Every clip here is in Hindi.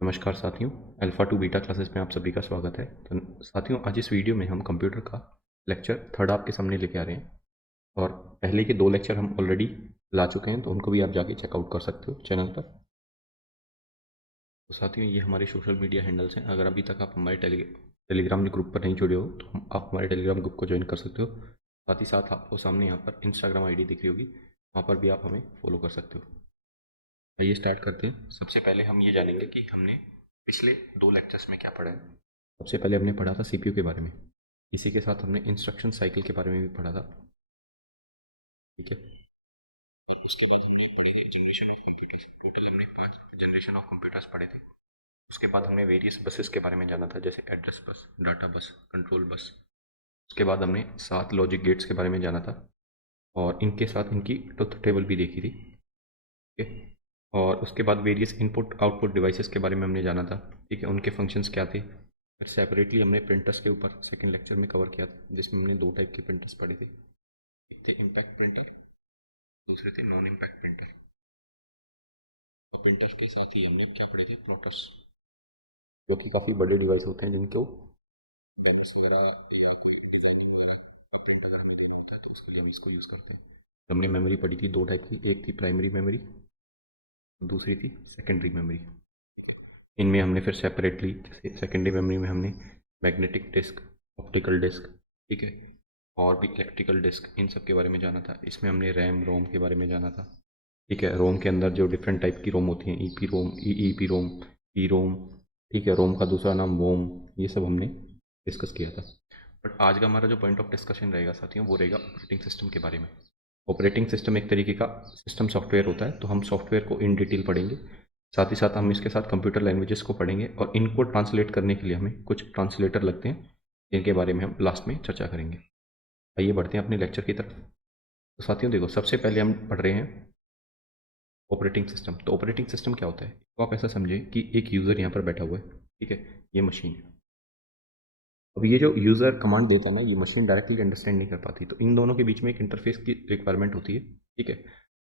नमस्कार साथियों, अल्फ़ा टू बीटा क्लासेस में आप सभी का स्वागत है। तो साथियों, आज इस वीडियो में हम कंप्यूटर का लेक्चर थर्ड आपके सामने लेके आ रहे हैं और पहले के 2 लेक्चर हम ऑलरेडी ला चुके हैं, तो उनको भी आप जाके चेकआउट कर सकते हो चैनल पर। तो साथियों, ये हमारे सोशल मीडिया हैंडल्स हैं। अगर अभी तक आप हमारे टेलीग्राम ग्रुप पर नहीं जुड़े हो तो आप हमारे टेलीग्राम ग्रुप को ज्वाइन कर सकते हो। साथ ही साथ आपको सामने यहाँ पर इंस्टाग्राम आईडी दिख रही होगी, वहाँ पर भी आप हमें फॉलो कर सकते हो। आइए स्टार्ट करते हैं। सबसे पहले हम ये जानेंगे कि हमने पिछले 2 लेक्चर्स में क्या पढ़ा है। सबसे पहले हमने पढ़ा था सीपीयू के बारे में। इसी के साथ हमने इंस्ट्रक्शन साइकिल के बारे में भी पढ़ा था। ठीक है। और उसके बाद हमने पढ़े थे जनरेशन ऑफ कंप्यूटर्स। टोटल हमने 5 जनरेशन ऑफ कंप्यूटर्स पढ़े थे। उसके बाद हमने वेरियस बसेस के बारे में जाना था, जैसे एड्रेस बस, डाटा बस, कंट्रोल बस। उसके बाद हमने 7 लॉजिक गेट्स के बारे में जाना था और इनके साथ इनकी ट्रुथ टेबल भी देखी थी। ठीक है। और उसके बाद वेरियस इनपुट आउटपुट डिवाइसेस के बारे में हमने जाना था। ठीक है, उनके फंक्शंस क्या थे। फिर सेपरेटली हमने प्रिंटर्स के ऊपर सेकंड लेक्चर में कवर किया था, जिसमें हमने 2 टाइप के प्रिंटर्स पढ़े थे। एक थे इम्पैक्ट प्रिंटर, दूसरे थे नॉन इम्पैक्ट प्रिंटर। और प्रिंटर के साथ ही हमने क्या पढ़े थे, प्लॉटर्स, जो कि काफ़ी बड़े डिवाइस होते हैं, जिनको बैनर्स वगैरह या कोई डिज़ाइनिंग वगैरह प्रिंट अगर हमें देना होता है तो उसके लिए हम इसको यूज़ करते हैं। हमने मेमोरी पढ़ी थी 2 टाइप की, एक थी प्राइमरी मेमोरी, दूसरी थी सेकेंडरी मेमोरी। इनमें हमने फिर सेपरेटली, जैसे सेकेंडरी मेमोरी में हमने मैग्नेटिक डिस्क, ऑप्टिकल डिस्क, ठीक है, और भी इलेक्ट्रिकल डिस्क, इन सब के बारे में जाना था। इसमें हमने रैम रोम के बारे में जाना था। ठीक है, रोम के अंदर जो डिफरेंट टाइप की रोम होती हैं, E P ROM, E P ROM, ई रोम, ठीक है, रोम का दूसरा नाम वोम, ये सब हमने डिस्कस किया था। बट आज का हमारा जो पॉइंट ऑफ डिस्कशन रहेगा साथियों, वो रहेगा ऑपरेटिंग सिस्टम के बारे में। ऑपरेटिंग सिस्टम एक तरीके का सिस्टम सॉफ्टवेयर होता है, तो हम सॉफ्टवेयर को इन डिटेल पढ़ेंगे। साथ ही साथ हम इसके साथ कंप्यूटर लैंग्वेजेस को पढ़ेंगे और इनको ट्रांसलेट करने के लिए हमें कुछ ट्रांसलेटर लगते हैं, जिनके बारे में हम लास्ट में चर्चा करेंगे। आइए बढ़ते हैं अपने लेक्चर की तरफ। तो साथियों देखो, सबसे पहले हम पढ़ रहे हैं ऑपरेटिंग सिस्टम। तो ऑपरेटिंग सिस्टम क्या होता है, तो आप ऐसा समझें कि एक यूज़र यहाँ पर बैठा हुआ है। ठीक है, ये मशीन है। अब ये जो यूज़र कमांड देता है ना, ये मशीन डायरेक्टली अंडरस्टैंड नहीं कर पाती, तो इन दोनों के बीच में एक इंटरफेस की रिक्वायरमेंट होती है। ठीक है,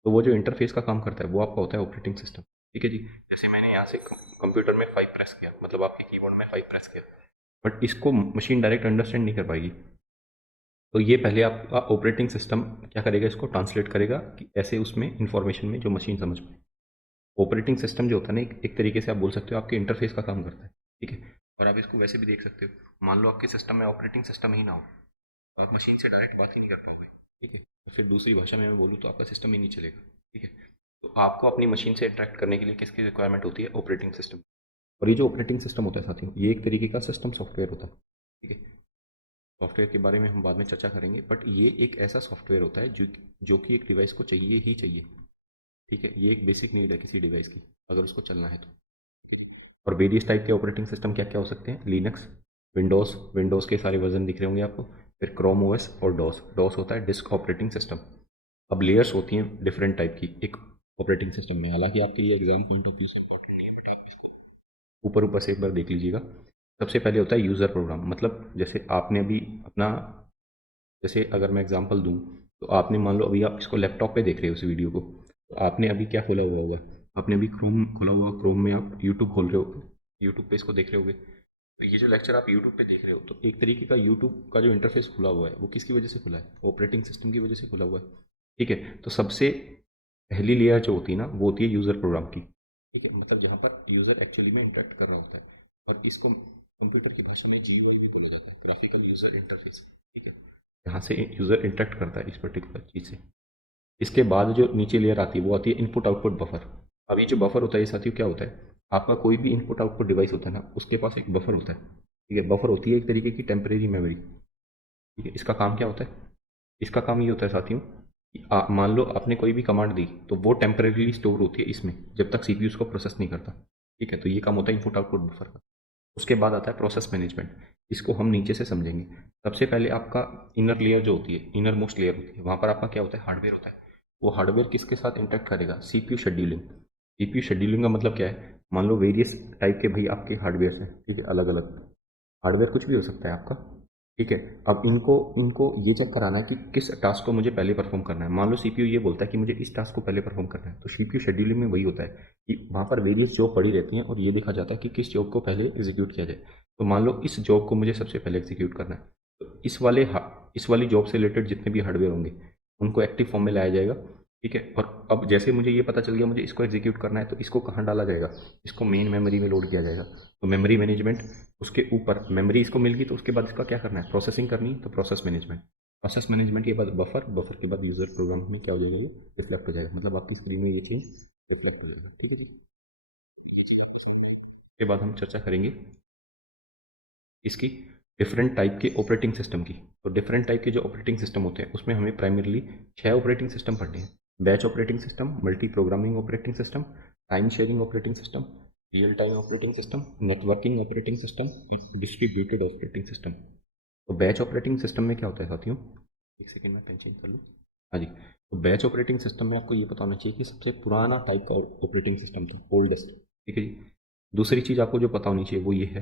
तो वो जो इंटरफेस का काम करता है वो आपका होता है ऑपरेटिंग सिस्टम। ठीक है जी, जैसे मैंने यहाँ से कंप्यूटर में 5 प्रेस किया, मतलब आपके कीबोर्ड में 5 प्रेस किया, बट इसको मशीन डायरेक्ट अंडरस्टैंड नहीं कर पाएगी। तो ये पहले आपका ऑपरेटिंग सिस्टम क्या करेगा, इसको ट्रांसलेट करेगा कि ऐसे उसमें इंफॉर्मेशन में जो मशीन समझ पाए। ऑपरेटिंग सिस्टम जो होता है ना, एक तरीके से आप बोल सकते हो आपके इंटरफेस का काम करता है। ठीक है, और आप इसको वैसे भी देख सकते हो, मान लो आपके सिस्टम में ऑपरेटिंग सिस्टम ही ना हो, तो आप मशीन से डायरेक्ट बात ही नहीं कर पाओगे। ठीक है, तो फिर दूसरी भाषा में मैं बोलूँ तो आपका सिस्टम ही नहीं चलेगा। ठीक है, तो आपको अपनी मशीन से इंटरेक्ट करने के लिए किसकी रिक्वायरमेंट होती है, ऑपरेटिंग सिस्टम। और ये जो ऑपरेटिंग सिस्टम होता है साथियों, ये एक तरीके का सिस्टम सॉफ्टवेयर होता है। ठीक है, सॉफ्टवेयर के बारे में हम बाद में चर्चा करेंगे, बट ये एक ऐसा सॉफ्टवेयर होता है जो कि एक डिवाइस को चाहिए ही चाहिए। ठीक है, ये एक बेसिक नीड है किसी डिवाइस की, अगर उसको चलना है तो। और वेरियस टाइप के ऑपरेटिंग सिस्टम क्या क्या हो सकते हैं, लिनक्स, विंडोज़, विंडोज़ के सारे वर्जन दिख रहे होंगे आपको। फिर क्रोम ओएस और डॉस। डॉस होता है डिस्क ऑपरेटिंग सिस्टम। अब लेयर्स होती हैं डिफरेंट टाइप की एक ऑपरेटिंग सिस्टम में, हालांकि आपके लिए एग्जाम पॉइंट ऑफ व्यू से इंपॉर्टेंट नहीं है, बट आप इसको ऊपर ऊपर से एक बार देख लीजिएगा। सबसे पहले होता है यूज़र प्रोग्राम, मतलब जैसे आपने अभी अपना, जैसे अगर मैं एग्जांपल दूं, तो आपने मान लो अभी आप इसको लैपटॉप पे देख रहे हो इस वीडियो को, तो आपने अभी क्या खोला हुआ होगा, आपने अभी क्रोम खोला हुआ, क्रोम में आप यूट्यूब खोल रहे हो, यूट्यूब पे इसको देख रहे होगे। तो ये जो लेक्चर आप यूट्यूब पे देख रहे हो, तो एक तरीके का यूट्यूब का जो इंटरफेस खुला हुआ है, वो किसकी वजह से खुला है, ऑपरेटिंग सिस्टम की वजह से खुला हुआ है। ठीक है, तो सबसे पहली लेयर जो होती है ना, वो होती है यूज़र प्रोग्राम की। ठीक है, मतलब जहाँ पर यूज़र एक्चुअली में इंटरेक्ट कर रहा होता है, और इसको कंप्यूटर की भाषा में जीयूआई भी बोला जाता है, ग्राफिकल यूज़र इंटरफेस। ठीक है, यहाँ से यूज़र इंटरेक्ट करता है इस पर्टिकुलर चीज़ से। इसके बाद जो नीचे लेयर आती है वो आती है इनपुट आउटपुट बफर। अभी जो बफर होता है ये साथियों क्या होता है, आपका कोई भी इनपुट आउटपुट डिवाइस होता है ना, उसके पास एक बफर होता है। ठीक है, बफर होती है एक तरीके की टेम्परेरी मेमोरी। ठीक है, इसका काम क्या होता है, इसका काम ये होता है साथियों कि मान लो आपने कोई भी कमांड दी, तो वो टेम्परेरीली स्टोर होती है इसमें, जब तक सीपीयू उसको प्रोसेस नहीं करता। ठीक है, तो ये काम होता है इनपुट आउटपुट बफर का। उसके बाद आता है प्रोसेस मैनेजमेंट। इसको हम नीचे से समझेंगे। सबसे पहले आपका इनर लेयर जो होती है, इनर मोस्ट लेयर होती है, वहाँ पर आपका क्या होता है, हार्डवेयर होता है। वो हार्डवेयर किसके साथ इंटरेक्ट करेगा, सीपीयू शेड्यूलिंग। सीपीयू शेड्यूलिंग का मतलब क्या है, मान लो वेरियस टाइप के भाई आपके हार्डवेयर हैं, ठीक है, अलग अलग। हार्डवेयर कुछ भी हो सकता है आपका। ठीक है। अब इनको इनको ये चेक कराना है कि किस टास्क को मुझे पहले परफॉर्म करना है। मान लो सीपीयू ये बोलता है कि मुझे इस टास्क को पहले परफॉर्म करना है, तो सीपीयू शेड्यूलिंग में वही होता है कि वहाँ पर वेरियस जॉब पड़ी रहती हैं और ये देखा जाता है कि किस जॉब को पहले एग्जीक्यूट किया जाए। तो मान लो इस जॉब को मुझे सबसे पहले एग्जीक्यूट करना है, तो इस वाली जॉब से रिलेटेड जितने भी हार्डवेयर होंगे उनको एक्टिव फॉर्म में लाया जाएगा। ठीक है। और अब जैसे मुझे ये पता चल गया मुझे इसको एग्जीक्यूट करना है, तो इसको कहाँ डाला जाएगा, इसको मेन मेमोरी में लोड किया जाएगा। तो मेमोरी मैनेजमेंट, उसके ऊपर मेमोरी इसको मिल गई तो उसके बाद इसका क्या करना है, प्रोसेसिंग करनी है, तो प्रोसेस मैनेजमेंट के बाद बफर के बाद यूजर प्रोग्राम में क्या हो जाएगा, ये रिफ्लेक्ट हो जाएगा, मतलब आपकी स्क्रीन में ये चीज रिफ्लेक्ट हो जाएगा। ठीक है जी। इसके बाद हम चर्चा करेंगे इसकी डिफरेंट टाइप के ऑपरेटिंग सिस्टम की। तो डिफरेंट टाइप के जो ऑपरेटिंग सिस्टम होते हैं उसमें हमें प्राइमरली 6 ऑपरेटिंग सिस्टम पढ़ने हैं। Batch operating system, multi programming operating system, time sharing operating system, real time operating system, networking operating system, distributed operating system. तो बैच ऑपरेटिंग सिस्टम में क्या होता है साथियों, एक सेकेंड में पेन चेंज कर लूँ। हाँ जी। तो बैच ऑपरेटिंग सिस्टम में आपको ये पता होना चाहिए कि सबसे पुराना टाइप का ऑपरेटिंग सिस्टम था, ओल्डेस्ट। ठीक है जी। दूसरी चीज़ आपको जो पता होनी चाहिए वो ये है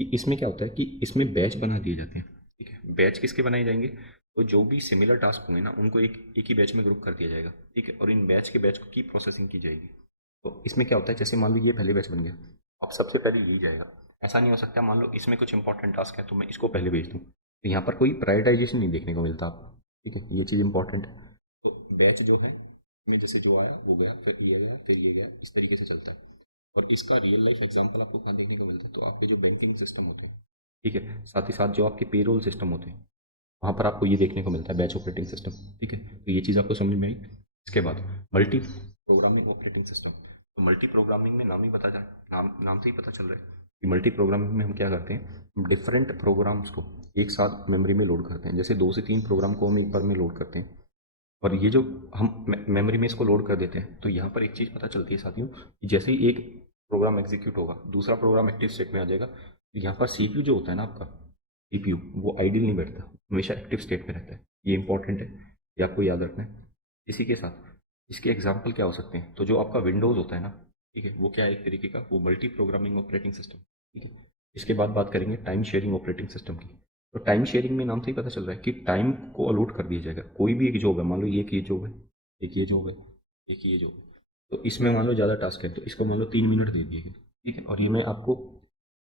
कि इसमें क्या होता है कि इसमें बैच बना दिए जाते हैं। ठीक है। बैच किसके बनाए जाएंगे, तो जो भी सिमिलर टास्क होंगे ना उनको एक एक ही बैच में ग्रुप कर दिया जाएगा। ठीक है। और इन बैच की प्रोसेसिंग की जाएगी। तो इसमें क्या होता है, जैसे मान लीजिए पहले बैच बन गया, अब सबसे पहले यही जाएगा। ऐसा नहीं हो सकता मान लो इसमें कुछ इंपॉर्टेंट टास्क है तो मैं इसको पहले भेज दूँ, तो यहाँ पर कोई प्रायोरिटाइजेशन नहीं देखने को मिलता आपको। ठीक है, ये चीज़ इंपॉर्टेंट है। तो बैच जो है में जैसे जो आया वो गया, फिर ये आया फिर ये गया, इस तरीके से चलता है। और इसका रियल लाइफ एग्जांपल आपको कहाँ देखने को मिलता है, तो आपके जो बैंकिंग सिस्टम होते हैं, ठीक है, साथ ही साथ जो आपके पेरोल सिस्टम होते हैं वहाँ पर आपको ये देखने को मिलता है, बैच ऑपरेटिंग सिस्टम। ठीक है, तो ये चीज़ आपको समझ में आई। इसके बाद मल्टी प्रोग्रामिंग ऑपरेटिंग सिस्टम। तो मल्टी प्रोग्रामिंग में नाम ही बता जाए, नाम नाम से ही पता चल रहा है कि मल्टी प्रोग्रामिंग में हम क्या करते हैं, हम डिफरेंट प्रोग्राम्स को एक साथ मेमोरी में लोड करते हैं। जैसे 2 से 3 प्रोग्राम को हम एक बार में लोड करते हैं, और ये जो हम मेमोरी में इसको लोड कर देते हैं, तो यहाँ पर एक चीज़ पता चलती है साथियों कि जैसे ही एक प्रोग्राम एग्जीक्यूट होगा दूसरा प्रोग्राम एक्टिव स्टेट में आ जाएगा। तो यहाँ पर सीपीयू जो होता है ना आपका, सीपीयू वो आइडियल नहीं बैठता, हमेशा एक्टिव स्टेट में रहता है। ये इंपॉर्टेंट है, ये आपको याद रखना है। इसी के साथ इसके एग्जाम्पल क्या हो सकते हैं, तो जो आपका विंडोज़ होता है ना, ठीक है, वो क्या है एक तरीके का, वो मल्टी प्रोग्रामिंग ऑपरेटिंग सिस्टम। ठीक है। इसके बाद बात करेंगे टाइम शेयरिंग ऑपरेटिंग सिस्टम की। तो टाइम शेयरिंग में नाम से ही पता चल रहा है कि टाइम को अलॉट कर दिया जाएगा। कोई भी एक जॉब है, मान लो ये एक ये जॉब है, एक ये जॉब है, एक ये जॉब है, तो इसमें मान लो ज़्यादा टास्क है तो इसको मान लो 3 मिनट दे दिए गए। ठीक है। और ये मैं आपको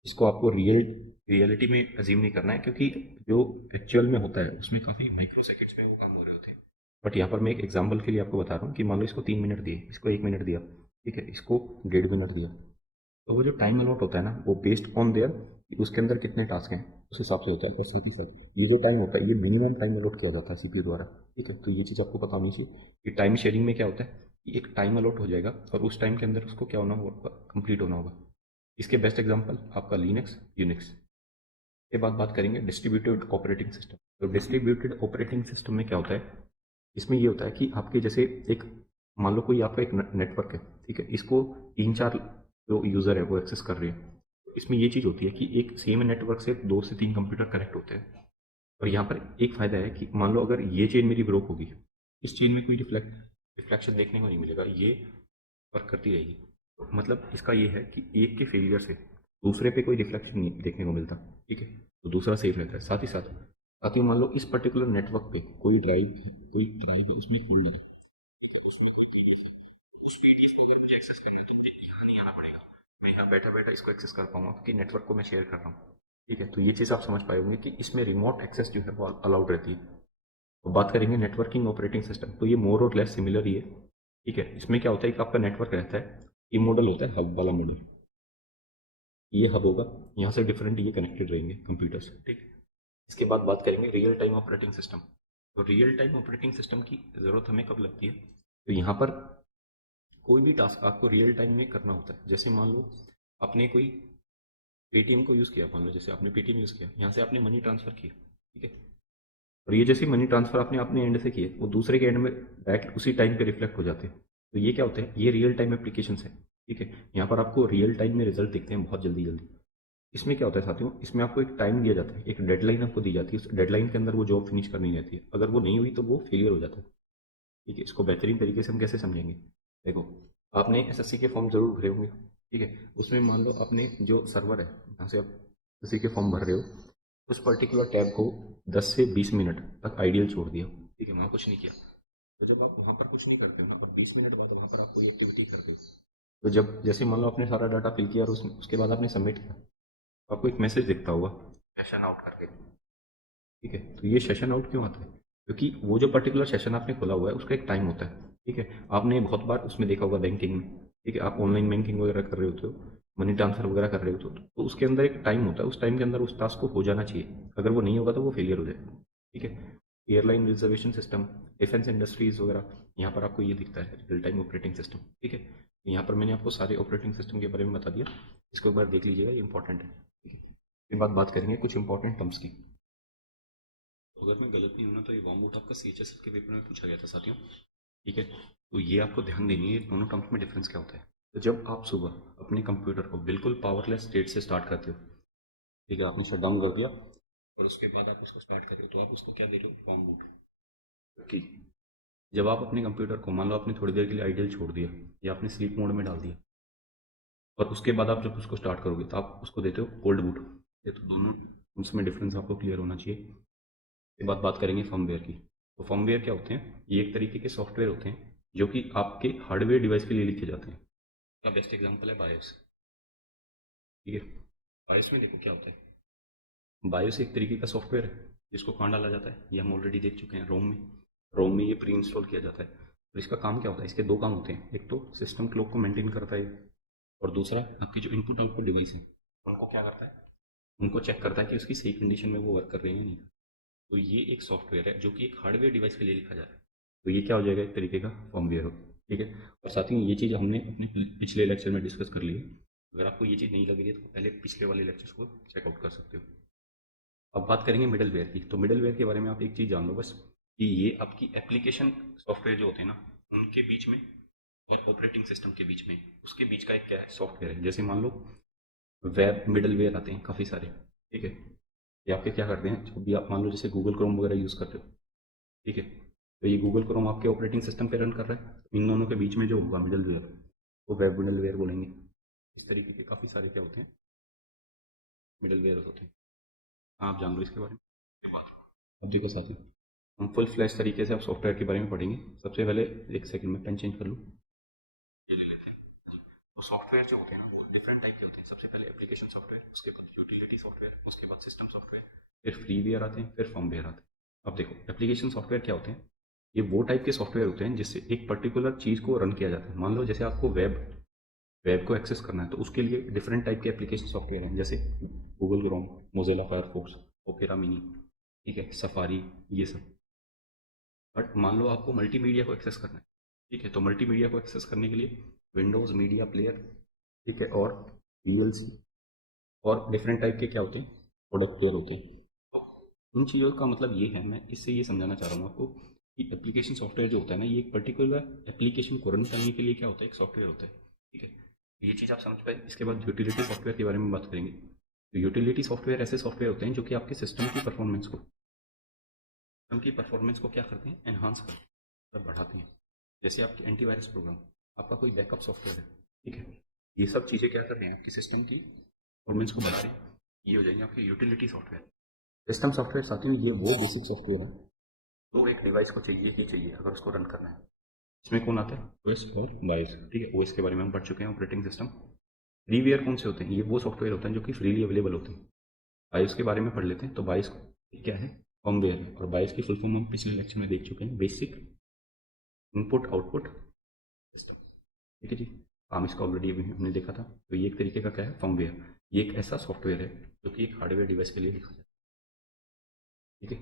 इसको आपको रियलिटी में अजीम नहीं करना है, क्योंकि जो एक्चुअल में होता है उसमें काफ़ी माइक्रो सेकेंड्स में वो काम हो रहे होते हैं। बट यहाँ पर मैं एक एग्जांपल के लिए आपको बता रहा हूँ कि मान लो इसको 3 मिनट दिए, इसको 1 मिनट दिया, ठीक है, इसको 1.5 मिनट दिया, तो वो जो टाइम अलॉट होता है ना वो बेस्ड ऑन देयर कि उसके अंदर कितने टास्क हैं उस हिसाब से होता है। और साथ ही साथ ये जो टाइम होता है ये मिनिमम टाइम अलॉट किया जाता है सीपीयू द्वारा। ठीक है। तो ये चीज़ आपको पता होनी चाहिए कि टाइम शेयरिंग में क्या होता है कि एक टाइम अलॉट हो जाएगा और उस टाइम के अंदर उसको क्या होना होगा, कंप्लीट होना होगा। इसके बेस्ट एग्जांपल आपका लिनक्स, यूनिक्स। के बाद बात करेंगे डिस्ट्रीब्यूटेड ऑपरेटिंग सिस्टम। तो डिस्ट्रीब्यूटेड ऑपरेटिंग सिस्टम में क्या होता है, इसमें ये होता है कि आपके जैसे एक मान लो कोई आपका एक नेटवर्क है, ठीक है, इसको 3-4 जो यूज़र है वो एक्सेस कर रहे हैं। तो इसमें ये चीज़ होती है कि एक सेम नेटवर्क से 2 से 3 कंप्यूटर कनेक्ट होते हैं। और यहाँ पर एक फ़ायदा है कि मान लो अगर ये चेन मेरी ब्रोक होगी, इस चेन में कोई रिफ्लेक्शन देखने को नहीं मिलेगा, ये वर्क करती रहेगी। तो मतलब इसका ये है कि एक के फेलियर से दूसरे पे कोई रिफ्लेक्शन नहीं देखने को मिलता। ठीक है। तो दूसरा सेफ रहता है। साथ ही मान लो इस पर्टिकुलर नेटवर्क पे कोई ड्राइव है उसमें खोल लगा, ठीक है, उसमें कोई पीडीएफ है, उस पीडीएफ को अगर मुझे एक्सेस करना है तो मुझे यहाँ नहीं आना पड़ेगा, मैं यहाँ बैठा बैठा इसको एक्सेस कर पाऊंगा क्योंकि नेटवर्क को मैं शेयर कर रहा हूँ। ठीक है। तो ये चीज़ आप समझ पाए होंगे कि इसमें रिमोट एक्सेस जो है वो अलाउड रहती है। तो बात करेंगे नेटवर्किंग ऑपरेटिंग सिस्टम, तो ये मोर और लेस सिमिलर ही है। ठीक है। इसमें क्या होता है कि आपका नेटवर्क रहता है, ये मॉडल होता है हब वाला मॉडल, ये हब होगा, यहाँ से डिफरेंट ये कनेक्टेड रहेंगे कंप्यूटर्स। ठीक है। इसके बाद बात करेंगे रियल टाइम ऑपरेटिंग सिस्टम। तो रियल टाइम ऑपरेटिंग सिस्टम की ज़रूरत हमें कब लगती है, तो यहाँ पर कोई भी टास्क आपको रियल टाइम में करना होता है। जैसे मान लो आपने कोई पेटीएम को यूज़ किया, मान लो जैसे आपने पेटीएम यूज़ किया, यहाँ से आपने मनी ट्रांसफ़र किया, ठीक है, और ये जैसे मनी ट्रांसफ़र आपने अपने एंड से किए वो दूसरे के एंड में डायरेक्ट उसी टाइम पे रिफ्लेक्ट हो जाते हैं। तो ये क्या होते हैं, ये रियल टाइम एप्लीकेशन है। ठीक है। यहाँ पर आपको रियल टाइम में रिजल्ट दिखते हैं बहुत जल्दी जल्दी। इसमें क्या होता है साथियों, इसमें आपको एक टाइम दिया जाता है, एक डेडलाइन आपको दी जाती है, उस डेडलाइन के अंदर वो जॉब फिनिश करनी रहती है। अगर वो नहीं हुई तो वो फेलियर हो जाता है। ठीक है। इसको बेहतरीन तरीके से हम कैसे समझेंगे, देखो, आपने एसएससी के फॉर्म जरूर भरे होंगे। ठीक है। उसमें मान लो आपने जो सर्वर है जहाँ से आप एसएससी के फॉर्म भर रहे हो, उस पर्टिकुलर टैब को 10 से 20 मिनट तक आइडियल छोड़ दिया, ठीक है, वहाँ कुछ नहीं किया। तो जब आप वहाँ पर कुछ नहीं करते हो ना, और 20 मिनट बाद वहाँ पर आप कोई एक्टिविटी करते हो, तो जब जैसे मान लो आपने सारा डाटा फिल किया और उसके बाद आपने सबमिट किया, तो आपको एक मैसेज दिखता होगा सेशन आउट करके, ठीक है। तो ये सेशन आउट क्यों आता है? क्योंकि वो जो पर्टिकुलर सेशन आपने खोला हुआ है उसका एक टाइम होता है, ठीक है। आपने बहुत बार उसमें देखा होगा बैंकिंग में, ठीक है, आप ऑनलाइन बैंकिंग वगैरह कर रहे होते हो, मनी ट्रांसफर वगैरह कर रहे होते हो, तो उसके अंदर एक टाइम होता है, उस टाइम के अंदर उस टास्क को हो जाना चाहिए। अगर वो नहीं होगा तो वो फेलियर हो जाएगा, ठीक है। Airline reservation system, defence industries वगैरह, यहाँ पर आपको ये दिखता है रियल टाइम ऑपरेटिंग सिस्टम, ठीक है। यहाँ पर मैंने आपको सारे ऑपरेटिंग सिस्टम के बारे में बता दिया, इसको एक बार देख लीजिएगा, ये इंपॉर्टेंट है, ठीक है। फिर बात करेंगे कुछ इंपॉर्टेंट टर्म्स की। तो अगर मैं गलत नहीं हूं ना, तो ये वार्मवुड आपका सीएचएस के पेपर में पूछा गया था साथियों, ठीक है। तो ये आपको ध्यान देनी है दोनों टर्म्स में डिफरेंस क्या होता है। तो जब आप सुबह अपने कंप्यूटर को बिल्कुल पावरलेस स्टेट से स्टार्ट करते हो, ठीक है, आपने शट डाउन कर दिया और उसके बाद आप उसको स्टार्ट कर रहे हो, तो आप उसको क्या दे रहे हो? वार्मवुड। ठीक। जब आप अपने कंप्यूटर को मान लो आपने थोड़ी देर के लिए आइडियल छोड़ दिया या आपने स्लीप मोड में डाल दिया, और उसके बाद आप जब उसको स्टार्ट करोगे तो आप उसको देते हो कोल्ड बूट। ये तो दोनों उसमें डिफरेंस आपको क्लियर होना चाहिए। के बाद बात करेंगे फर्मवेयर की। तो फर्मवेयर क्या होते हैं? ये एक तरीके के सॉफ्टवेयर होते हैं जो कि आपके हार्डवेयर डिवाइस के लिए लिखे जाते हैं। का बेस्ट एग्जांपल है बायोस, ठीक है। बायोस में देखो क्या होता है। बायोस एक तरीके का सॉफ्टवेयर है जिसको कहाँ डाला जाता है, ये हम ऑलरेडी देख चुके हैं, रोम में। रोम में ये प्री इंस्टॉल किया जाता है। तो इसका काम क्या होता है? इसके दो काम होते हैं, एक तो सिस्टम क्लॉक को मेंटेन करता है, और दूसरा आपकी जो इनपुट आउटपुट डिवाइस है उनको क्या करता है, उनको चेक करता है कि उसकी सही कंडीशन में वो वर्क कर रही है या नहीं। तो ये एक सॉफ्टवेयर है जो कि एक हार्डवेयर डिवाइस के लिए लिखा जा रहा है। तो ये क्या हो जाएगा? एक तरीके का फर्मवेयर हो, ठीक है। और साथ ही ये चीज़ हमने अपने पिछले लेक्चर में डिस्कस कर ली है। अगर आपको ये चीज़ नहीं लग रही है तो पहले पिछले वाले लेक्चर्स को चेकआउट कर सकते हो। अब बात करेंगे मिडल वेयर की। तो मिडल वेयर के बारे में आप एक चीज़ जान लो बस, कि ये आपकी एप्लीकेशन सॉफ्टवेयर जो होते हैं ना, उनके बीच में और ऑपरेटिंग सिस्टम के बीच में, उसके बीच का एक क्या है? सॉफ्टवेयर है। जैसे मान लो वेब मिडल वेयर आते हैं काफ़ी सारे, ठीक है। ये आपके क्या करते हैं, जो भी आप मान लो जैसे गूगल क्रोम वगैरह यूज़ करते हो, ठीक है। तो ये गूगल क्रोम आपके ऑपरेटिंग सिस्टम पे रन कर रहा है, इन दोनों के बीच में जो होगा मिडल वेयर, वो वेब मिडल वेयर बोलेंगे। इस तरीके के काफ़ी सारे क्या होते हैं? मिडल वेयर होते हैं। हाँ, आप जान लो इसके बारे में। ये बात अब देखो साथियों, हम फुल फ्लैश तरीके से अब सॉफ्टवेयर के बारे में पढ़ेंगे। सबसे पहले एक सेकंड में पेन चेंज कर लूँ, ये ले लेते हैं जी। तो सॉफ्टवेयर जो होते हैं ना, वो डिफरेंट टाइप के होते हैं। सबसे पहले एप्लीकेशन सॉफ्टवेयर, उसके बाद यूटिलिटी सॉफ्टवेयर, उसके बाद सिस्टम सॉफ्टवेयर, फिर फ्रीवेयर आते हैं, फिर फर्मवेयर आते हैं। अब देखो एप्लीकेशन सॉफ्टवेयर क्या होते हैं। ये वो टाइप के सॉफ्टवेयर होते हैं जिससे एक पर्टिकुलर चीज़ को रन किया जाता है। मान लो जैसे आपको वेब वेब को एक्सेस करना है, तो उसके लिए डिफरेंट टाइप के एप्लीकेशन सॉफ्टवेयर हैं, जैसे Google Chrome, Mozilla Firefox, opera mini, ठीक है, सफारी, ये सब। बट मान लो आपको मल्टीमीडिया को एक्सेस करना है, ठीक है। तो मल्टीमीडिया को एक्सेस करने के लिए विंडोज़ मीडिया प्लेयर, ठीक है, और वीएलसी, और डिफरेंट टाइप के क्या होते हैं? प्रोडक्ट प्लेयर होते हैं। तो इन चीज़ों का मतलब ये है, मैं इससे ये समझाना चाह रहा हूँ आपको, कि एप्लीकेशन सॉफ्टवेयर जो होता है ना, ये एक पर्टिकुलर एप्लीकेशन को रन करने के लिए क्या होता है? एक सॉफ्टवेयर होता है, ठीक है। ये चीज़ आप समझ पाए। इसके बाद यूटिलिटी सॉफ्टवेयर के बारे में बात करेंगे। तो यूटिलिटी सॉफ्टवेयर ऐसे सॉफ्टवेयर होते हैं जो कि आपके सिस्टम की परफॉर्मेंस को क्या करते हैं? एनहांस करते हैं, मतलब बढ़ाते हैं। जैसे आपके एंटीवायरस प्रोग्राम, आपका कोई बैकअप सॉफ्टवेयर है, ठीक है। ये सब चीज़ें क्या कर रहे हैं? आपके सिस्टम की परफॉर्मेंस को बढ़ा रहे हैं। ये हो जाएंगे आपके यूटिलिटी सॉफ्टवेयर। सिस्टम सॉफ्टवेयर साथ ही ये वो बेसिक सॉफ्टवेयर है तो एक डिवाइस को चाहिए ही चाहिए अगर उसको रन करना है। इसमें कौन आता है? ओएस और बायोस, ठीक है। ओएस के बारे में हम पढ़ चुके हैं, ऑपरेटिंग सिस्टम। फ्रीवेयर कौन से होते हैं? ये वो सॉफ्टवेयर होते हैं जो कि फ्रीली अवेलेबल होते हैं। बायोस के बारे में पढ़ लेते हैं। तो बायोस क्या है? फर्मवेयर है। और बायोस की फुल फॉर्म हम पिछले लेक्चर में देख चुके हैं, बेसिक इनपुट आउटपुट सिस्टम, ठीक है जी। काम इसका ऑलरेडी अभी हमने देखा था। तो ये एक तरीके का क्या है? फर्मवेयर। ये एक ऐसा सॉफ्टवेयर है जो कि एक हार्डवेयर डिवाइस के लिए लिखा जाता है, ठीक है।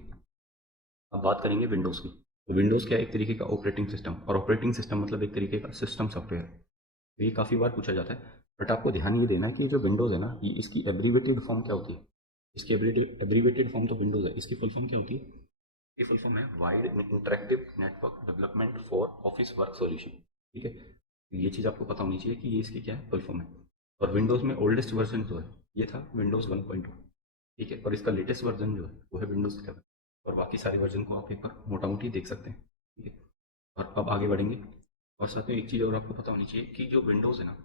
अब बात करेंगे विंडोज़ की। तो विंडोज़ क्या है? एक तरीके का ऑपरेटिंग सिस्टम, और ऑपरेटिंग सिस्टम मतलब एक तरीके का सिस्टम सॉफ्टवेयर। तो ये काफ़ी बार पूछा जाता है। बट आपको ध्यान ये देना है कि जो विंडोज़ है ना, ये इसकी एब्रीवेटेड फॉर्म क्या होती है? इसकी एब्रीवेटेड फॉर्म तो विंडोज़ है, इसकी फुल फॉर्म क्या होती है? इसकी फुल फॉर्म है wide interactive network development for office work solution, ठीक है। तो ये चीज़ आपको पता होनी चाहिए कि ये इसकी क्या है? फुल फॉर्म है। और विंडोज़ में ओल्डेस्ट वर्जन जो है ये था विंडोज़ 1.2, ठीक है। और इसका लेटेस्ट वर्जन जो है वो है विंडोज़ 11। और बाकी सारे वर्जन को आप एक बार मोटा मोटी देख सकते हैं, ठीक है। और अब आगे बढ़ेंगे। और साथ में एक चीज़ और आपको पता होनी चाहिए कि जो विंडोज़ है ना,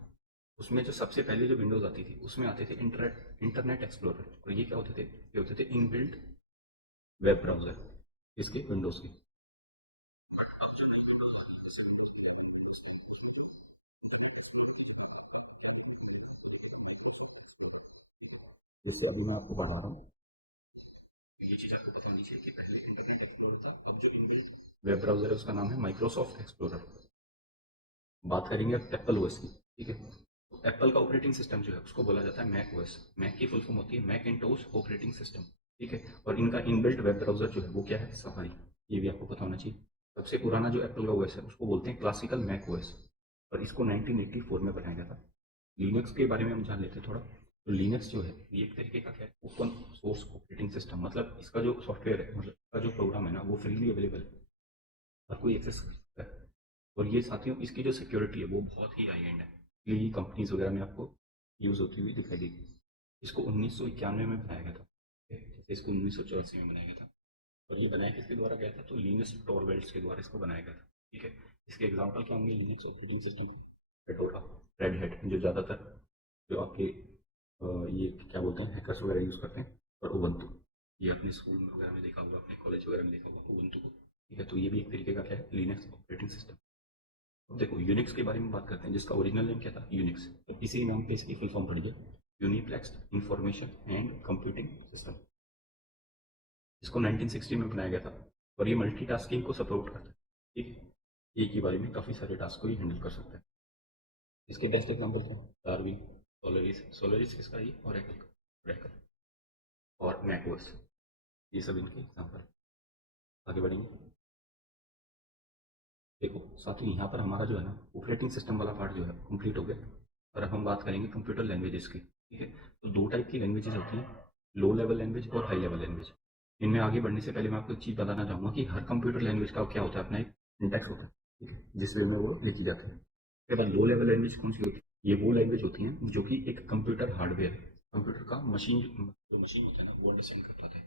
उसमें जो सबसे पहले जो विंडोज आती थी उसमें आते थे इंटरनेट एक्सप्लोरर, और ये क्या होते थे, ये होते थे इनबिल्ट वेब ब्राउजर इसके विंडोज के। जिससे अभी मैं आपको बता रहा हूँ, ये चीज़ आपको पता होनी चाहिए कि पहले इंटरनेट एक्सप्लोरर था, अब जो इनबिल्ट वेब ब्राउजर है उसका नाम है माइक्रोसॉफ्ट एक्सप्लोरर। बात करेंगे अब एप्पल ओएस की, ठीक है। तो एप्पल का ऑपरेटिंग सिस्टम जो है उसको बोला जाता है मैक ओएस। मैक की फुल फॉर्म होती है मैकिंटोश ऑपरेटिंग सिस्टम, ठीक है। और इनका इनबिल्ट वेब ब्राउजर जो है वो क्या है, सफारी। ये भी आपको पता होना चाहिए। सबसे पुराना जो एप्पल का ओएस है उसको बोलते हैं क्लासिकल मैक ओएस, और इसको 1984 में बनाया गया था। लिनक्स के बारे में हम जान लेते हैं थोड़ा। तो लिनक्स जो है ये एक तरीके का क्या है, ओपन सोर्स ऑपरेटिंग सिस्टम, मतलब इसका जो सॉफ्टवेयर है, मतलब इसका जो प्रोग्राम है ना वो फ्रीली अवेलेबल है, हर कोई एक्सेस कर सकता है। और ये साथियों इसकी जो सिक्योरिटी है वो बहुत ही हाई एंड है, ये कंपनीज वगैरह में आपको यूज़ होती हुई दिखाई देगी। इसको 1991 में बनाया गया था, ठीक है? जैसे इसको 1984 में बनाया गया था। और ये बनाया किसके द्वारा गया था, तो लिनक्स टॉरवेल्ट्स के द्वारा इसको बनाया गया था, ठीक है। इसके एग्जाम्पल क्या होंगे, Linux operating system, fedora, red hat, जो ज़्यादातर जो आपके ये क्या बोलते हैं हैकर्स वगैरह यूज़ करते हैं, और उबंटू, ये अपने स्कूल में वगैरह में देखा होगा, अपने कॉलेज वगैरह में देखा होगा उबंटू को, ठीक है। तो ये भी एक तरीके का क्या है, लिनक्स ऑपरेटिंग सिस्टम। अब देखो यूनिक्स के बारे में बात करते हैं, जिसका ओरिजिनल नेम क्या था, यूनिक्स। तो इसी नाम पे इसकी फुल फॉर्म पड़ी है, यूनिप्लेक्स इंफॉर्मेशन एंड कंप्यूटिंग सिस्टम। इसको 1960 में बनाया गया था, और ये मल्टीटास्किंग को सपोर्ट करता है, ठीक है। एक ही बारे में काफ़ी सारे टास्क को ये हैंडल कर सकता है। इसके बेस्ट एग्जाम्पल हैं डार्विन, सोलरिस, सोलरिस किसका, ये ओरेकल का, ओरेकल, और मैकओएस, ये सब इनके एग्जाम्पल। आगे बढ़ेंगे। देखो साथियों यहाँ पर हमारा जो है ना ऑपरेटिंग सिस्टम वाला पार्ट जो है कंप्लीट हो गया, और अब हम बात करेंगे कंप्यूटर लैंग्वेजेस की, ठीक है। तो दो टाइप की लैंग्वेजेस होती हैं, लो लेवल लैंग्वेज और हाई लेवल लैंग्वेज। इनमें आगे बढ़ने से पहले मैं आपको एक चीज़ बताना चाहूँगा कि हर कंप्यूटर लैंग्वेज का क्या होता है, अपना एक इंडेक्स होता है, ठीक है, जिस वे में वो लिखी जाती है। उसके बाद लो लेवल लैंग्वेज कौन सी होती है, ये वो लैंग्वेज होती हैं जो कि एक कंप्यूटर हार्डवेयर, कंप्यूटर का मशीन, जो मशीन होता है ना वो अंडरस्टैंड करता है,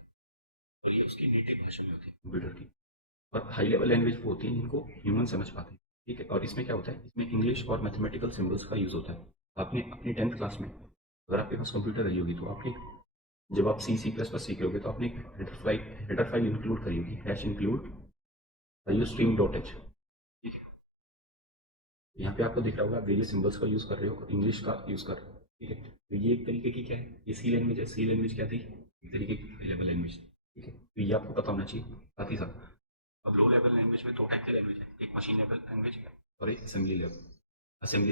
और ये उसकी नेटिव भाषा में होती है कंप्यूटर की। और हाई लेवल लैंग्वेज वो होती है जिनको ह्यूमन समझ पाते हैं, ठीक है। और इसमें क्या होता है, इसमें इंग्लिश और मैथमेटिकल सिंबल्स का यूज़ होता है। आपने अपनी 10th क्लास में अगर आपके पास कंप्यूटर रही होगी तो आपने, जब आप C++ सीखे होगे तो आपने एक हेडर फाइल इंक्लूड करी होगी, हैश इंक्लूड iostream.h, ठीक है। यहाँ पे आपको दिख रहा होगा आप वेरियस सिंबल्स का यूज़ कर रहे हो और इंग्लिश का यूज़ कर रहे हो, ठीक है। तो ये एक तरीके की क्या है, ये सी लैंग्वेज है। सी लैंग्वेज क्या थी, एक तरीके की हाई लेवल लैंग्वेज, ठीक है। तो ये आपको पता होना चाहिए। साथ ही साथ अब लो लेवल लैंग्वेज में दो टाइप की लैंग्वेज है, एक मशीन लेवल लैंग्वेज और एक असेंबली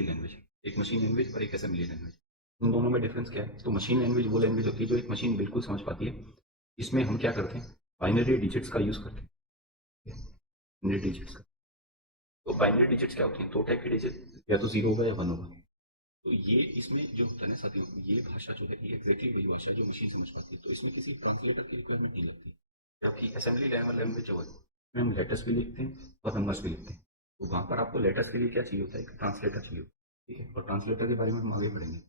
लैंग्वेज। एक मशीन लैंग्वेज और एक असेंबली लैंग्वेज। उन दोनों में डिफरेंस क्या है, तो मशीन लैंग्वेज वो लैंग्वेज होती है जो एक मशीन बिल्कुल समझ पाती है। इसमें हम क्या करते हैं, बाइनरी डिजिट्स का यूज़ करते हैं, बाइनरी डिजिट्स का। तो बाइनरी डिजिट्स क्या होती है, दो टाइप की डिजिट, या तो जीरो होगा या वन होगा। तो ये इसमें जो होता है ना साथियों, ये भाषा जो है ये एग्जैक्टली वही भाषा है जो मशीन समझ पाती है, तो इसमें किसी ट्रांसलेटर की रिक्वायरमेंट नहीं लगती। जबकि असेंबली लेवल लैंग्वेज जो है उसमें हम लेटर्स भी लिखते हैं और नंबर्स भी लिखते हैं। तो वहाँ पर आपको लेटर्स के लिए क्या चाहिए होता है, एक ट्रांसलेटर चाहिए होता है, ठीक है। और ट्रांसलेटर के बारे में हम आगे पढ़ेंगे।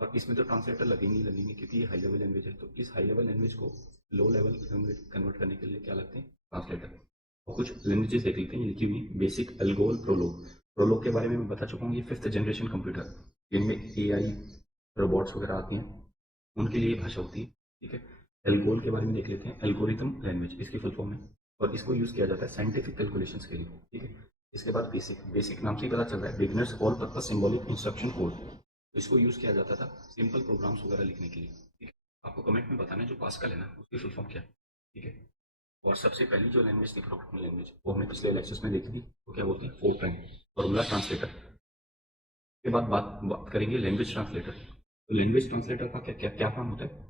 और इसमें तो ट्रांसलेटर लगेंगे ही लगेंगे, क्योंकि ये हाई लेवल लैंग्वेज है। तो इस हाई लेवल लैंग्वेज को लो लेवल लैंग्वेज कन्वर्ट करने के लिए क्या लगते हैं, ट्रांसलेटर। और कुछ लैंग्वेजेस देख लेते हैं ये लिखी हुई, बेसिक, एल्गोल, प्रोलोग। प्रोलोग के बारे में मैं बता चुका हूँ, ये 5th जनरेशन कंप्यूटर जिनमें AI रोबोट्स वगैरह आती हैं उनके लिए भाषा होती है, ठीक है। एल्गोल के बारे में देख लेते हैं, एल्गोरिथम लैंग्वेज इसकी फुल फॉर्म है, और इसको यूज़ किया जाता है साइंटिफिक कैलकुलेशंस के लिए, ठीक है। इसके बाद बेसिक, बेसिक नाम से ही पता चल रहा है, beginners all purpose symbolic instruction code. तो इसको यूज़ किया जाता था सिंपल प्रोग्राम्स वगैरह लिखने के लिए, ठीक है। आपको कमेंट में बताना है जो पास्कल है ना उसकी फुल फॉर्म क्या है, ठीक है। और सबसे पहली जो लैंग्वेज थी प्रोग्रामिंग लैंग्वेज वो हमने पिछले लेक्चर्स में देखी थी, वो क्या बोलती है, फोर्ट्रान, फॉर्मूला ट्रांसलेटर। के बाद बात करेंगे लैंग्वेज ट्रांसलेटर। तो लैंग्वेज ट्रांसलेटर का क्या क्या क्या काम होता है,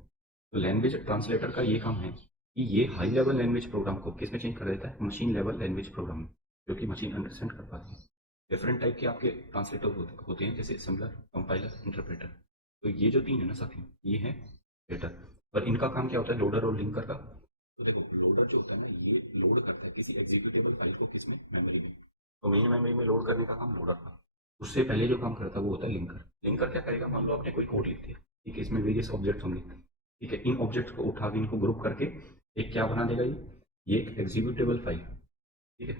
तो लैंग्वेज ट्रांसलेटर का ये काम है कि ये हाई लेवल लैंग्वेज प्रोग्राम को किस में चेंज कर देता है, मशीन लेवल लैंग्वेज प्रोग्राम में, जो कि मशीन अंडरस्टैंड कर पाती है। डिफरेंट टाइप के आपके ट्रांसलेटर होते हैं, जैसे सिम्बलर, कंपाइलर, इंटरप्रेटर। तो ये जो तीन है ना साथी, ये है ट्रांसलेटर। और इनका काम क्या होता है, लोडर और लिंकर का। तो देखो लोडर जो होता है ना ये लोड करता है किसी एग्जीक्यूटेबल फाइल को, किसमें, मेमोरी में। तो मेन मेमोरी में लोड करने का काम लोडर का। उससे पहले जो काम करता है वो होता है लिंकर। लिंकर क्या करेगा, मान लो आपने कोई कोड लिख दिया, ठीक है, इसमें वेरियस ऑब्जेक्ट्स होंगे, ठीक है। इन ऑब्जेक्ट्स को उठा के इनको ग्रुप करके एक क्या बना देगा, ये एक एग्जीक्यूटेबल फाइल, ठीक है,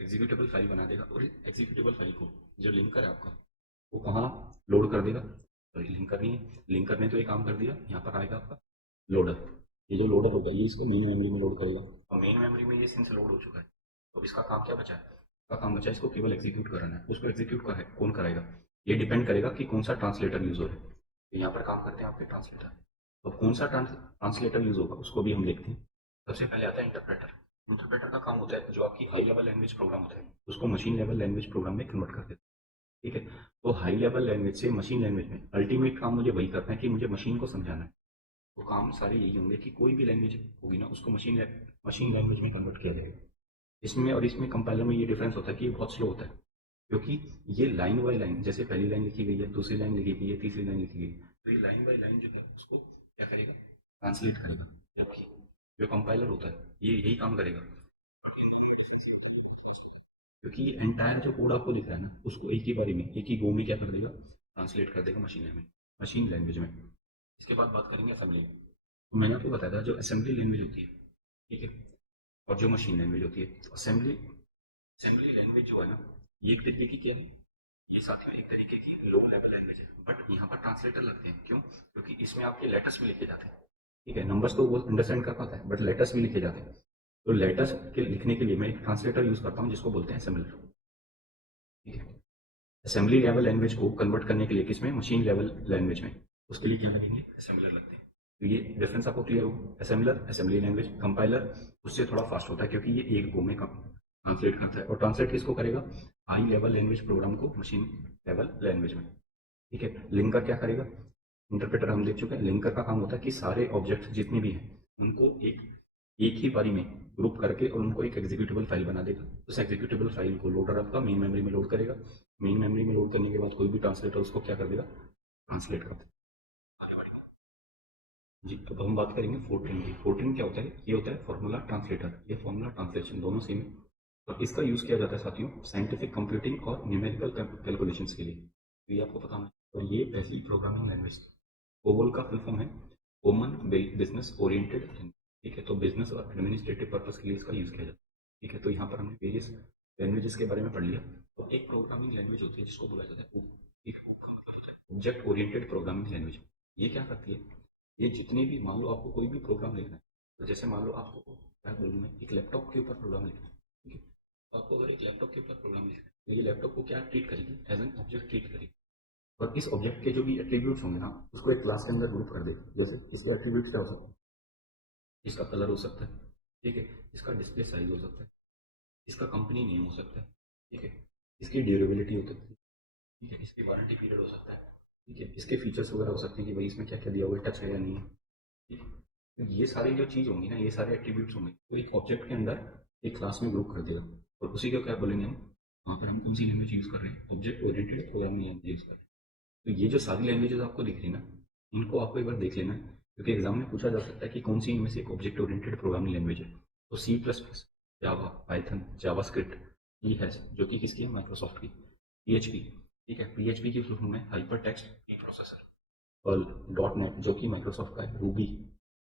एग्जीक्यूटेबल फाइल बना देगा। और एग्जीक्यूटेबल फाइल को जो लिंकर है आपका, वो कहाँ लोड कर देगा, तो लिंक करनी है, लिंक करने तो ये काम कर दिया, यहाँ पर आएगा आपका लोडर। ये जो लोडर होगा ये इसको मेन मेमोरी में लोड करेगा, और मेन मेमोरी में ये सिंस लोड हो चुका है, तो इसका काम क्या बचा है, इसका काम बचा है इसको केवल एग्जीक्यूट कराना है। उसको एग्जीक्यूट कौन कराएगा, ये डिपेंड करेगा कि कौन सा ट्रांसलेटर यूज हो रहा है। तो यहाँ पर काम करते हैं आपके ट्रांसलेटर, तो कौन सा ट्रांसलेटर यूज होगा उसको भी हम देखते हैं। सबसे पहले आता है इंटरप्रेटर। इंटरप्रेटर का काम होता है जो आपकी हाई लेवल लैंग्वेज प्रोग्राम होता है उसको मशीन लेवल लैंग्वेज प्रोग्राम में कन्वर्ट कर देता है। ठीक है, तो हाई लेवल लैंग्वेज से मशीन लैंग्वेज में अल्टीमेट काम मुझे वही करना है कि मुझे मशीन को समझाना है। तो काम सारे यही होंगे कि कोई भी लैंग्वेज होगी ना उसको मशीन लैंग्वेज में कन्वर्ट किया जाएगा। इसमें और इसमें कंपाइलर में ये डिफरेंस होता है कि ये बहुत स्लो होता है, क्योंकि ये लाइन बाय लाइन, जैसे पहली लाइन लिखी गई है, दूसरी लाइन लिखी गई है, तीसरी लाइन लिखी गई है, तो ये लाइन बाय लाइन जो है उसको क्या करेगा, ट्रांसलेट करेगा। जबकि जो कंपाइलर होता है ये यही काम करेगा, क्योंकि ये एंटायर जो कोड आपको दिख रहा है ना उसको एक ही बारी में एक ही गो में क्या कर देगा, ट्रांसलेट कर देगा मशीन लैंग्वेज में। इसके बाद बात करेंगे असेंबली। तो मैंने आपको बताया था जो असेंबली लैंग्वेज होती है, ठीक है, और जो मशीन लैंग्वेज होती है, तो असेंबली लैंग्वेज जो है ना ये एक तरीके की क्या है, ये साथ में एक तरीके की लो लेवल लैंग्वेज है, बट यहाँ पर ट्रांसलेटर लगते हैं। क्यों, क्योंकि इसमें आपके लेटर्स भी लिखे जाते हैं। ठीक है, नंबर्स तो वो अंडरस्टैंड कर पाता है बट लेटर्स भी लिखे जाते हैं। तो लेटर्स के लिखने के लिए मैं एक ट्रांसलेटर यूज करता हूँ जिसको बोलते हैं असेंबलर। ठीक है, असेंबली लेवल लैंग्वेज को कन्वर्ट करने के लिए किसमें, मशीन लेवल लैंग्वेज में, उसके लिए क्या लगेंगे, असेंबलर लगते हैं। तो ये डिफरेंस आपको क्लियर हो, असेंबलर असेंबली लैंग्वेज, कंपाइलर उससे थोड़ा फास्ट होता है क्योंकि ये एक गो में ट्रांसलेट करता है, और ट्रांसलेट किसको करेगा, हाई लेवल लैंग्वेज प्रोग्राम को मशीन लेवल लैंग्वेज में। ठीक है, लिंकर क्या करेगा, इंटरप्रेटर हम देख चुके हैं, लिंकर का काम होता है कि सारे ऑब्जेक्ट जितने भी हैं उनको एक ही बारी में ग्रुप करके और उनको एक एग्जीक्यूटेबल फाइल बना देगा। उस एग्जीक्यूटेबल फाइल को लोडर आपका मेन मेमोरी में लोड करेगा। मेन मेमोरी में लोड करने के बाद कोई भी ट्रांसलेटर उसको क्या कर देगा, ट्रांसलेट कर देगा। जी, अब हम बात करेंगे फोर्ट्रिन की। फोर्ट्रिन क्या होता है, ये होता है फॉर्मूला ट्रांसलेटर, ये फॉर्मूला ट्रांसलेशन दोनों सेम है, और इसका यूज किया जाता है साथियों साइंटिफिक कंप्यूटिंग और न्यूमेरिकल कैलकुलेशंस के लिए। तो ये आपको पता होना है। और ये पहली प्रोग्रामिंग लैंग्वेज, कोबोल का फुल फॉर्म है कॉमन बिजनेस ओरिएंटेड। ठीक है, तो बिजनेस और एडमिनिस्ट्रेटिव पर्पस के लिए इसका यूज किया जाता है। ठीक है, तो यहाँ पर हमने वेरियस लैंग्वेजेस के बारे में पढ़ लिया। तो एक प्रोग्रामिंग लैंग्वेज होती है जिसको बोला जाता है OOP। एक OOP का मतलब होता है ऑब्जेक्ट ओरिएंटेड प्रोग्रामिंग लैंग्वेज। ये क्या करती है, ये जितने भी, मान लो आपको कोई भी प्रोग्राम लिखना है, तो जैसे मान लो आपको क्या बोलूँ मैं, एक लैपटॉप के ऊपर प्रोग्राम लिखना है। ठीक है, तो आपको अगर एक लैपटॉप के ऊपर प्रोग्राम लिखना है तो ये लैपटॉप को क्या ट्रीट करेगी, एज एन ऑब्जेक्ट ट्रीट करेगी। और इस ऑब्जेक्ट के जो भी एट्रीब्यूट्स होंगे ना उसको एक क्लास के अंदर ग्रुप कर देगी। जैसे इसके एट्रीब्यूट्स क्या हो सकते हैं, इसका कलर हो सकता है, ठीक है, इसका डिस्प्ले साइज हो सकता है, इसका कंपनी नेम हो सकता है, ठीक है, इसकी ड्यूरेबिलिटी हो सकती है, ठीक है, इसकी वारंटी पीरियड हो सकता है, ठीक है, इसके फीचर्स वगैरह हो सकते हैं कि भाई इसमें क्या क्या दिया हुआ है, टच है या नहीं है। ठीक है, तो ये सारी जो चीज़ होंगी ना, ये सारे एट्रीब्यूट्स होंगे तो एक ऑब्जेक्ट के अंदर एक क्लास में ग्रुप कर देगा। और उसी को क्या बोलेंगे हम, वहाँ पर हम कौन सी लैंग्वेज यूज़ कर रहे हैं, object oriented programming language use कर रहे हैं। तो ये जो सारी लैंग्वेजेस आपको दिख रही है ना, इनको आपको एक बार देख लेना है, क्योंकि एग्जाम में पूछा जा सकता है कि कौन सी इनमें से एक ऑब्जेक्ट ओरिएंटेड प्रोग्रामिंग लैंग्वेज है। तो C++, जावा, पाइथन, जावास्क्रिप्ट, ई हैश जो कि किसकी है, माइक्रोसॉफ्ट की, PHP, ठीक है, PHP की फुल फॉर्म है hyper text pre processor, Perl, dot net जो कि माइक्रोसॉफ्ट का है, रूबी,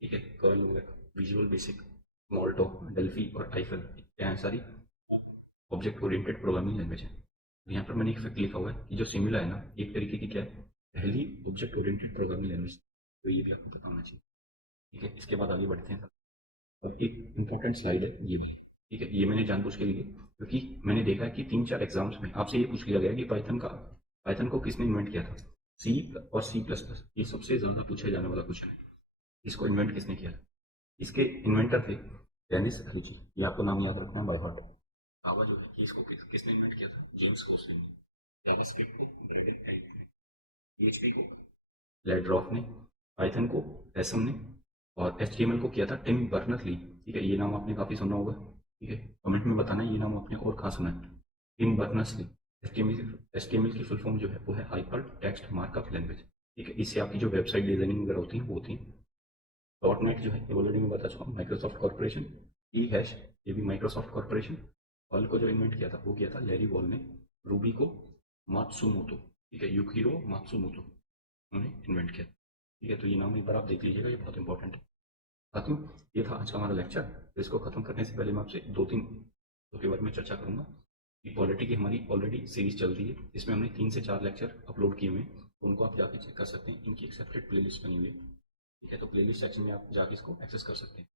ठीक है, कर्ल वगैरह, विजुअल बेसिक, मोल्टो, डेल्फी और आईफल, क्या है सारी ऑब्जेक्ट ओरिएंटेड प्रोग्रामिंग लैंग्वेज है। तो यहाँ पर मैंने एक फैक्ट लिखा हुआ है कि जो सिमिला है ना एक तरीके की क्या है, पहली ऑब्जेक्ट ओरिएंटेड प्रोग्रामिंग लैंग्वेज। तो ये भी आपको पता होना चाहिए। ठीक है, इसके बाद आगे बढ़ते हैं। अब एक इंपॉर्टेंट स्लाइड है ये वाली। ठीक है, ये मैंने जानबूझ के लिए, क्योंकि मैंने देखा है कि 3-4 एग्जाम्स में आपसे ये पूछ लिया गया कि पाइथन को किसने इन्वेंट किया था। सी और C++ ये सबसे ज्यादा पूछा जाने वाला क्वेश्चन है, इसको इन्वेंट किसने किया था। इसके इन्वेंटर थे डेनिस रीची, ये आपको नाम याद रखना है बाय हार्ट। जावा जो है इसको किसने इन्वेंट किया था, जेम्स होस्टन ने। जावास्क्रिप्ट को ब्रैडन एल्ट ने, PHP को लेड्रॉफ ने, पाइथन को एसम ने, और HTML को किया था टिम बर्नर्स ली। ठीक है, ये नाम आपने काफी सुना होगा। ठीक है, कमेंट में बताना ये नाम आपने और कहाँ सुना है, टिम बर्नर्स ली। HTML की फुल फॉर्म जो है वो है हाइपर टेक्स्ट मार्कअप लैंग्वेज। ठीक है, इससे आपकी जो वेबसाइट डिजाइनिंग वगैरह होती है वो होती है। डॉट नेट जो है ये ऑलरेडी मैं बता चुका हूँ, माइक्रोसॉफ्ट कॉर्पोरेशन। ई हैश ये भी माइक्रोसॉफ्ट कॉर्पोरेशन। पर्ल को जो इन्वेंट किया था वो किया था लैरी वॉल ने। रूबी को मात्सुमोतो, ठीक है, युकिरो मात्सुमोतो उन्होंने इन्वेंट किया। ठीक है, तो ये नाम एक बार आप देख लीजिएगा, ये बहुत इंपॉर्टेंट है। साथियों, ये था आज का हमारा लेक्चर। तो इसको खत्म करने से पहले मैं आपसे दो तीन के बारे में चर्चा करूंगा। इक्वालिटी की हमारी ऑलरेडी सीरीज चल रही है, इसमें हमने 3 से 4 लेक्चर अपलोड किए हुए हैं, तो उनको आप जाके चेक कर सकते हैं। इनकी एक सेपरेट प्लेलिस्ट बनी हुई है, ठीक है, तो प्लेलिस्ट सेक्शन में आप जाके इसको एक्सेस कर सकते हैं।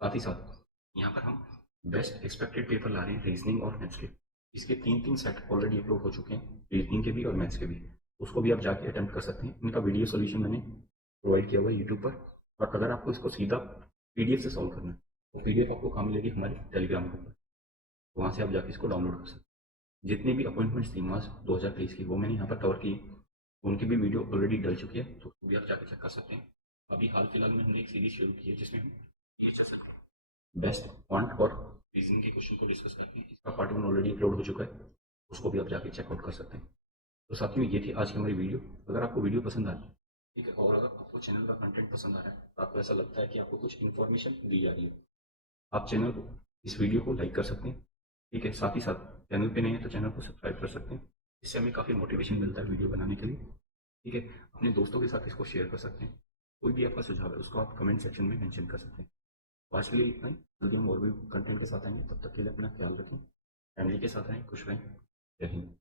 साथ ही साथ यहाँ पर हम बेस्ट एक्सपेक्टेड पेपर ला रहे हैं रीजनिंग और मैथ्स के। इसके 3 सेट ऑलरेडी अपलोड हो चुके हैं, रीजनिंग के भी और मैथ्स के भी, उसको भी आप जाके अटेम्प्ट कर सकते हैं। इनका वीडियो सोल्यूशन मैंने प्रोवाइड किया हुआ है यूट्यूब पर, और अगर आपको इसको सीधा पीडीएफ से सॉल्व करना है तो पीडीएफ आपको कहाँ मिलेगी, हमारे टेलीग्राम ग्रुप पर, तो वहाँ से आप जाके इसको डाउनलोड कर सकते हैं। जितनी भी अपॉइंटमेंट्स थी मार्च 2023 की वो मैंने यहाँ पर कवर की, उनकी भी वीडियो ऑलरेडी डल चुकी है, तो उसको भी आप जाके चेक कर सकते हैं। अभी हाल फिलहाल में हमने एक सीरीज शुरू की है जिसमें हम बेस्ट क्वांट और रीजनिंग के क्वेश्चन को डिस्कस करते हैं। इसका पार्ट 1 ऑलरेडी अपलोड हो चुका है, उसको भी आप जाके चेकआउट कर सकते हैं। तो साथियों, ये थी आज की हमारी वीडियो। अगर आपको वीडियो पसंद आई, ठीक है, और अगर आपको चैनल का कंटेंट पसंद आ रहा है, तो आपको ऐसा लगता है कि आपको कुछ इन्फॉर्मेशन दी जा रही है, आप चैनल को, इस वीडियो को लाइक कर सकते हैं, ठीक है। साथ ही साथ चैनल पे नहीं है तो चैनल को सब्सक्राइब कर सकते हैं, इससे हमें काफ़ी मोटिवेशन मिलता है वीडियो बनाने के लिए, ठीक है। अपने दोस्तों के साथ इसको शेयर कर सकते हैं। कोई भी आपका सुझाव है उसको आप कमेंट सेक्शन में मेंशन कर सकते हैं। तो आज के लिए इतना ही, जल्दी हम और भी कंटेंट के साथ आएंगे, तब तक के लिए अपना ख्याल रखें, फैमिली के साथ रहें, खुश रहें। जय हिंद।